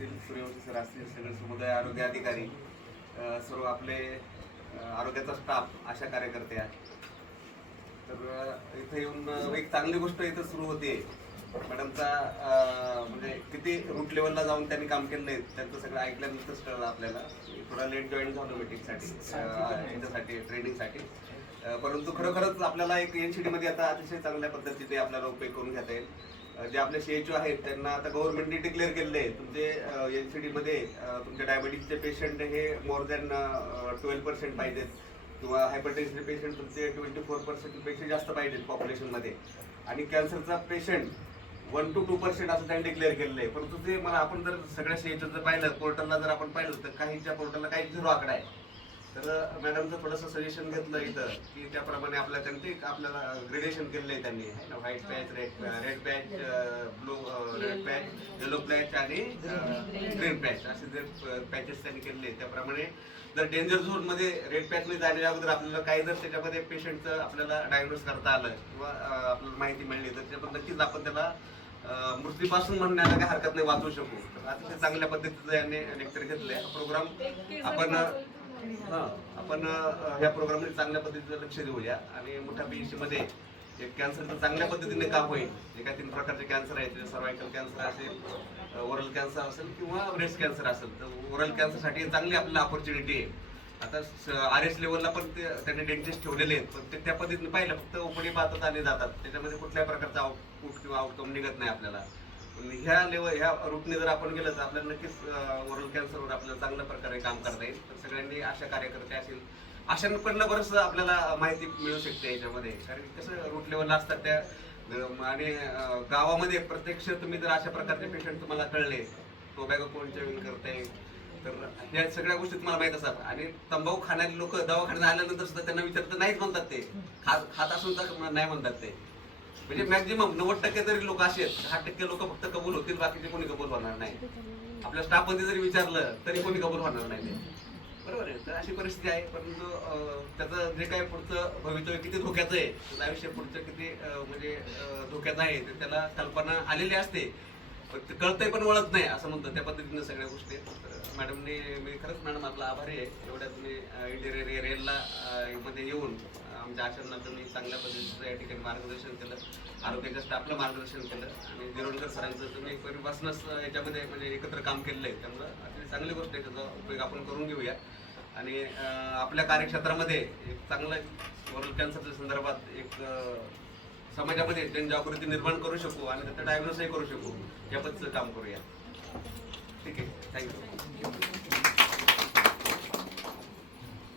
असतील, सूर्यवंशी सर असतील, सगळे समुदाय आरोग्य अधिकारी, सर्व आपले आरोग्याचा स्टाफ, आशा कार्यकर्ते आहेत. तर इथे येऊन एक चांगली गोष्ट इथं सुरू होते. मॅडमचा म्हणजे किती रूट लेवलला जाऊन त्यांनी काम केलं आहे त्यांचं सगळं ऐकल्यानंतरच कळलं आपल्याला. थोडा लेट जॉईन झालो मीटिंगसाठी, याच्यासाठी ट्रेनिंगसाठी, परंतु खरोखरच आपल्याला एक NCD मध्ये आता अतिशय चांगल्या पद्धतीने आपल्याला उपयोग करून घेता येईल. जे आपले CHO आहेत त्यांना आता गव्हर्नमेंटने डिक्लेअर केलेले आहे तुमचे NCD मध्ये तुमचे डायबिटीजचे पेशंट हे मोर दॅन 12% पाहिजेत, किंवा हायपरटेन्शनचे पेशंट तुमचे 24% पेक्षा जास्त पाहिजेत पॉप्युलेशनमध्ये, आणि कॅन्सरचा पेशंट 1 to 2% असं त्यांनी डिक्लेअर केलेलं आहे. परंतु ते मला आपण जर सगळ्या CHO जर पाहिलं, पोर्टलला जर आपण पाहिलं तर काहींच्या पोर्टलला काही 0 आकडा आहे. तर मॅडमचं थोडंसं सजेशन घेतलं इथं की त्याप्रमाणे आपल्याला ग्रेडेशन केलेलं आहे त्यांनी, white patch, red patch, blue red patch, yellow patch आणि ग्रीन पॅच असे जे पॅचेस त्यांनी केलेले. त्याप्रमाणे जर डेंजर झोनमध्ये रेड पॅचमध्ये जाण्याच्या अगोदर आपल्याला काही जर त्याच्यामध्ये पेशंटचं आपल्याला डायग्नोज करता आलं किंवा आपल्याला माहिती मिळली तर त्याच्याबद्दल नक्कीच आपण त्याला मृत्यूपासून म्हणण्याला काही हरकत नाही, वाचवू शकू. तर अतिशय चांगल्या पद्धतीचं यांनी लेक्चर घेतलंय. प्रोग्राम आपण ह्या प्रोग्राममध्ये चांगल्या पद्धतीचं लक्ष देऊया आणि मोठ्या PHC मध्ये एक कॅन्सरचं चांगल्या पद्धतीने काम होईल. जे काही 3 प्रकारचे कॅन्सर आहेत, सर्वायकल कॅन्सर असेल, ओरल कॅन्सर असेल किंवा ब्रेस्ट कॅन्सर असेल, तर ओरल कॅन्सरसाठी चांगली आपल्याला ऑपॉर्च्युनिटी आहे. आता RS लेवलला पण त्यांनी डेंटिस्ट ठेवलेले आहेत, पण ते त्या पद्धतीने पाहिलं फक्त ओपडी पाहतात आणि जातात, त्याच्यामध्ये कुठल्याही प्रकारचा आउटपुट किंवा आउटकम निघत नाही आपल्याला. ह्या रूटने जर आपण गेलं तर आपल्याला नक्कीच ओरल कॅन्सरवर आपल्याला चांगल्या प्रकारे काम करता येईल. तर सगळ्यांनी आशा कार्यकर्ते असेल, अशांकडनं बरंच आपल्याला माहिती मिळू शकते याच्यामध्ये, कारण कसं रूट लेवलला असतात त्या, आणि गावामध्ये प्रत्यक्ष तुम्ही जर अशा प्रकारचे पेशंट तुम्हाला कळले, टोबॅको कोणच्या वेळी करताय, तर ह्या सगळ्या गोष्टी तुम्हाला माहीत असतात. आणि तंबाखू खाणारे लोक दवाखान्यात आल्यानंतर सुद्धा त्यांना विचारतं नाहीच म्हणतात, ते खात असून तर नाही म्हणतात ते. म्हणजे मॅक्झिमम 90% तरी लोक असे आहेत, 10% लोक फक्त कबूल होतील, बाकीचे कोणी कबूल होणार नाही. आपल्या स्टाफमध्ये जरी विचारलं तरी कोणी कबूल होणार नाही, बरोबर आहे. तर अशी परिस्थिती आहे. परंतु त्याचं जे काही पुढचं भवितव्य किती धोक्याचं आहे, त्याचं आयुष्य पुढचं किती म्हणजे धोक्याचं आहे, तर त्याला कल्पना आलेली असते, पण कळतंय पण वळत नाही असं म्हणतो. त्या पद्धतीने सगळ्या गोष्टी आहेत. मॅडमने, मी खरंच मॅडम आपला आभारी आहे, एवढ्या तुम्ही इंटिरियर एरियाला मध्ये येऊन आमच्या आशांना तुम्ही चांगल्या पद्धतीचं या ठिकाणी मार्गदर्शन केलं, आरोग्याच्या स्टाफला मार्गदर्शन केलं, आणि गिरोडकर सरांचं तुम्ही परिपासूनच याच्यामध्ये म्हणजे एकत्र काम केलेलं आहे. त्यामुळं अतिशय चांगली गोष्ट आहे, त्याचा उपयोग आपण करून घेऊया आणि आपल्या कार्यक्षेत्रामध्ये एक चांगलं ओरल कॅन्सरच्या संदर्भात एक समाजामध्ये जनजागृती निर्माण करू शकू आणि त्याचं डायग्नोसही करू शकू, या पद्धतीचं काम करूया. ठीक आहे, थँक्यू.